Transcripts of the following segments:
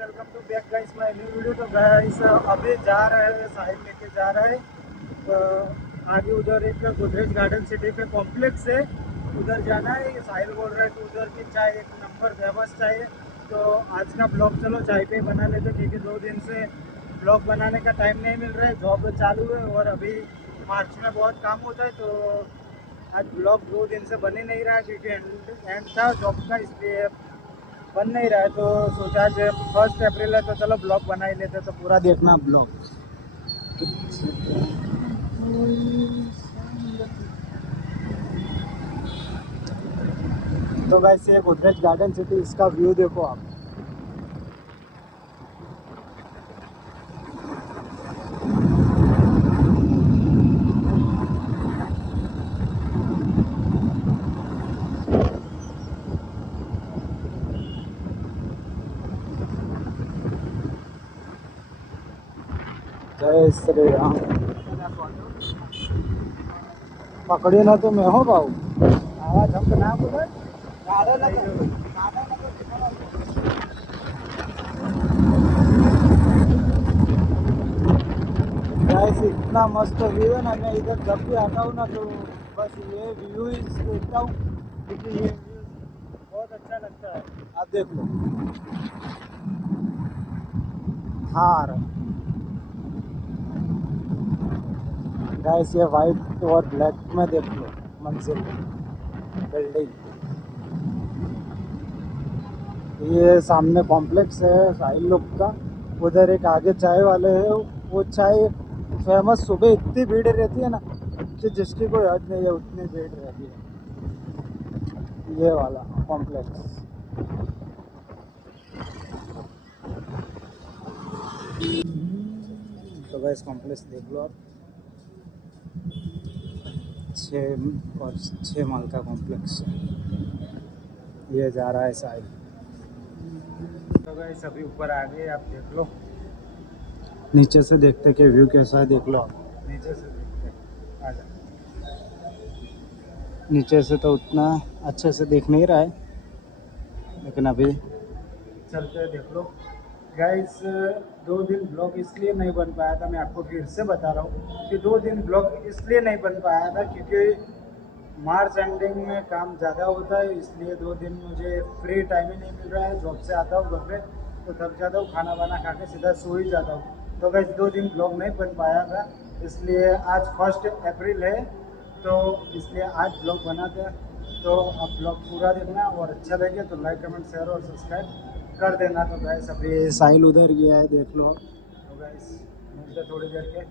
Welcome to back guys my new video. तो guys अभी जा रहे हैं, साहिल लेके जा रहे हैं। तो आगे उधर एक गोदरेज गार्डन सिटी पे कॉम्प्लेक्स है, उधर जाना है। साहिल बोल रहा है कि उधर की चाय एक नंबर फेमस चाय है। तो आज का ब्लॉग चलो चाय पे ही बना लेते, क्योंकि 2 दिन से ब्लॉग बनाने का टाइम नहीं मिल रहा है। जॉब चालू है और अभी मार्च में बहुत काम होता है, तो आज ब्लॉग 2 दिन से बन ही नहीं रहा है, क्योंकि एंड था जॉब का, इसलिए बन नहीं रहा है। तो सोचा आज 1 अप्रैल है तो चलो ब्लॉग बना ही लेते, तो पूरा देखना ब्लॉग। तो वैसे ये गोदरेज गार्डन सिटी, इसका व्यू देखो आप। जय श्री राम। पकड़ी ना तो मैं हो पाऊ आवाज हमको ना बोले। ऐसे इतना मस्त व्यू है ना, मैं इधर जब भी आता हूँ ना तो बस ये व्यू ही देखता हूँ, क्योंकि ये व्यू बहुत अच्छा लगता है। आप देख लो हार गैस, ये वाइट और ब्लैक में देख लो मंजिल बिल्डिंग। ये सामने कॉम्प्लेक्स है साहिल लोग का। उधर एक आगे चाय वाले है, वो चाय फेमस। सुबह इतनी भीड़ रहती है ना कि जिसकी कोई हद नहीं है, उतनी भीड़ रहती है। ये वाला कॉम्प्लेक्स। तो गैस कॉम्प्लेक्स देख लो आप, 6 माल का कॉम्प्लेक्स है। ये जा रहा है साहिल। तो गैस अभी ऊपर आ गए, आप देख लो। नीचे से देखते कि व्यू कैसा है, देख लो आप। नीचे से देखते आ जाओ। नीचे से तो उतना अच्छे से देख नहीं रहा है, लेकिन अभी चलते हैं, देख लो गाइस। 2 दिन ब्लॉग इसलिए नहीं बन पाया था, मैं आपको फिर से बता रहा हूँ कि 2 दिन ब्लॉग इसलिए नहीं बन पाया था क्योंकि मार्च एंडिंग में काम ज़्यादा होता है, इसलिए 2 दिन मुझे फ्री टाइम ही नहीं मिल रहा है। जॉब से आता हूँ घर पे तो थक जाता हूँ, खाना वाना खा के सीधा सो ही जाता हूँ। तो गाइस 2 दिन ब्लॉग नहीं बन पाया था, इसलिए आज 1 अप्रैल है, तो इसलिए आज ब्लॉग बनाते हैं। तो अब ब्लॉग पूरा देखना, और अच्छा लगे तो लाइक कमेंट शेयर और सब्सक्राइब कर देना। तो गैस अभी साहिल उधर गया है, देख लो। तो गैस मिलते थोड़ी देर के।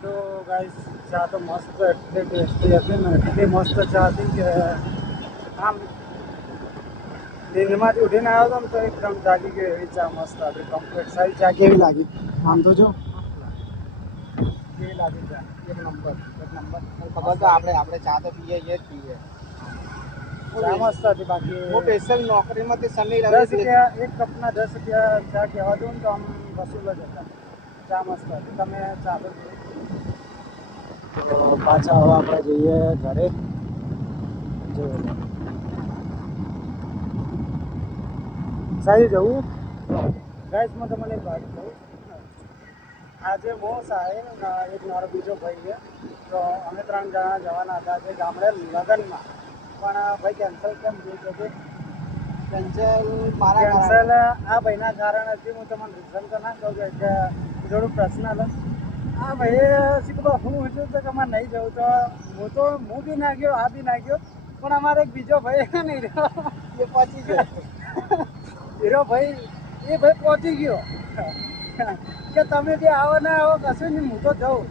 तो गाइस चहा तो मस्त એટલી ટેસ્ટી હતી ને, એટલી મસ્ત ચા હતી કે આમ દિનમાંથી ઉઠીને આવ્યો હતો ને તો એકદમ જાગી ગયો એવી ચા મસ્ત હતી। કમ્પ્લીટ સારી ચા કેવી લાગી આમ તો જો કેવી લાગી ચા? એક નંબર એક નંબર। ખબર તો આપણે ચા તો પીએ જ પીએ। ચા મસ્ત હતી। બાકી હું સ્પેશિયલ નોકરીમાંથી શનિ રવિ 10 રૂપિયા એક કપના 10 રૂપિયા ચા કહેવા દઉં ને તો આમ વસૂલ જ હતા। ચા મસ્ત હતી, તમે ચા તો પીવી। તો પાછા હવે આપણે જઈએ ઘરે। જો સારી જવું ગાઈસ, હું તમને એક વાત કહું। આજે હું સાહેબ એક મારો બીજો ભાઈ છે, તો અમે 3 જણા જવાના હતા તે ગામડે લગ્નમાં, પણ ભાઈ કેન્સલ કેમ થયું છે? કેન્સલ મારા કેન્સલ આ ભાઈના કારણથી। હું તમને રીઝન તો ના કહું કે થોડું પર્સનલ। આ ભાઈએ શીખવા હું હતું તો કે અમારે નહીં જવું, તો હું બી ના ગયો, આ બી ના ગયો, પણ અમારે એક બીજો ભાઈ નહીં રહ્યો, એ પહોંચી ગયો। હીરો ભાઈ, એ ભાઈ પહોંચી ગયો। કે તમે બી આવો ના આવો કશું નહીં, હું તો જાઉં.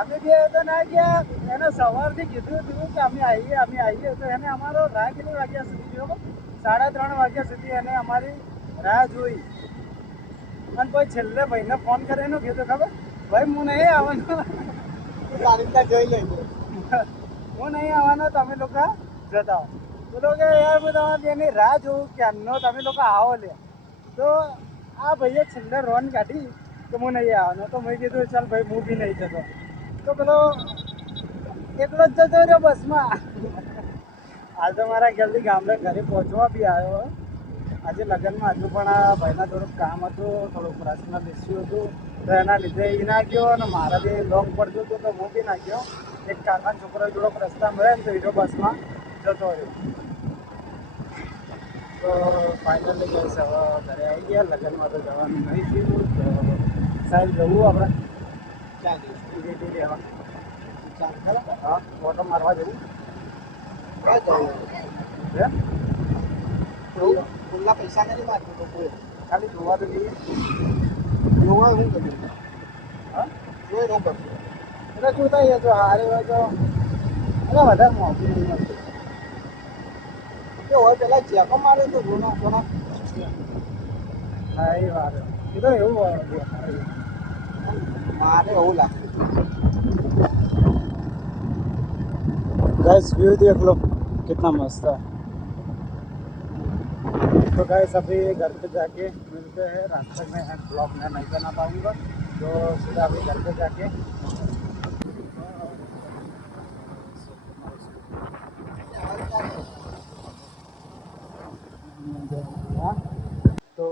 અમે બી તો ના ગયા, એને સવારથી કીધું હતું કે અમે આવીએ તો એને અમારો રાહ કેટલી વાગ્યા સુધી જોયો, 3:30 વાગ્યા સુધી એને અમારી રાહ જોઈ. અને કોઈ છેલ્લે ભાઈને ફોન કરીને કીધું ખબર, ભાઈ હું નહીં આવવાનો, જોઈ લેજો, હું નહીં આવવાનો, તમે લોકો જતા બોલો કે યાર હું તમારી બેની રાહ જોઉં ક્યારનો, તમે લોકો આવો લે. તો આ ભાઈએ છેલ્લે રોન કાઢી કે હું નહીં આવવાનો, તો મેં કીધું ચાલ ભાઈ હું બી નહીં જતો. તો પેલો એકલો જ જતો રહ્યો બસમાં. આજે તો મારા ઘરેથી ગામડે ઘરે પહોંચવા બી આવ્યો. આજે લગ્નમાં હજુ પણ આ ભાઈના થોડુંક કામ હતું, થોડુંક પર્સનલ ઇસ્યુ હતું, તો એના લીધે એ ના ગયો અને મારા બી લોંગ પડતું હતું તો હું બી ના ગયો. એક કાકા છોકરો જોડો રસ્તા મળે ને તો એ બસમાં જતો રહ્યો. તો ફાઇનલી કહીશ હવે ઘરે આવી ગયા. લગ્નમાં તો જવાનું નહીં થયું, તો સાહેબ જવું આપણે ક્યાં જઈશું રહેવા? હા, ઓટો મારવા જવું. ક્યાં જવું? ખુલ્લા પૈસા નથી મારતું તો ખાલી જોવા તો જઈએ. જોવા શું કર્યું? હા, જોઈ ન કરતું એટલે જોતા જઈએ તો હારે હોય તો એટલે વધારે મોંઘું નહીં મળતું. કે હોય પેલા ચેકો મારે તો જોના જોના. હા એ વાત એ તો એવું મારે એવું લાગતું. गाइस व्यू देख लो कितना मस्त है. तो गाइस अभी घर पे जाके मिलते हैं. रास्ते में ब्लॉग में नहीं बना पाऊंगा, तो सीधा अभी घर पे जाके તો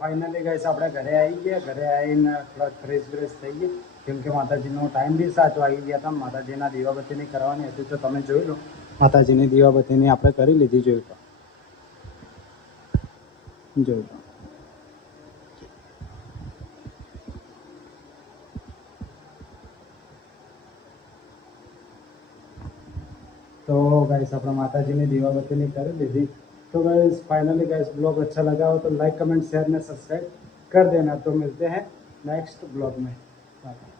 ફાઇનલી ગાઈસ આપણે ઘરે આવી ગયા. ઘરે આવીને થોડા ફ્રેશ થઈ ગઈ, કેમ કે માતાજીનો ટાઈમ બી 7 વાગી ગયા હતા. માતાજીના દીવાબત્તીની કરવાની હતી તો તમે જોઈ લો, માતાજીની દીવાબત્તીની આપણે કરી લીધી. જોઈ લો. तो गाइस अपना माताजी ने दीवाबत्ती कर ली. तो गाइस फाइनली गाइस ब्लॉग अच्छा लगा हो तो लाइक कमेंट शेयर में सब्सक्राइब कर देना. तो मिलते हैं नेक्स्ट ब्लॉग में. बाय.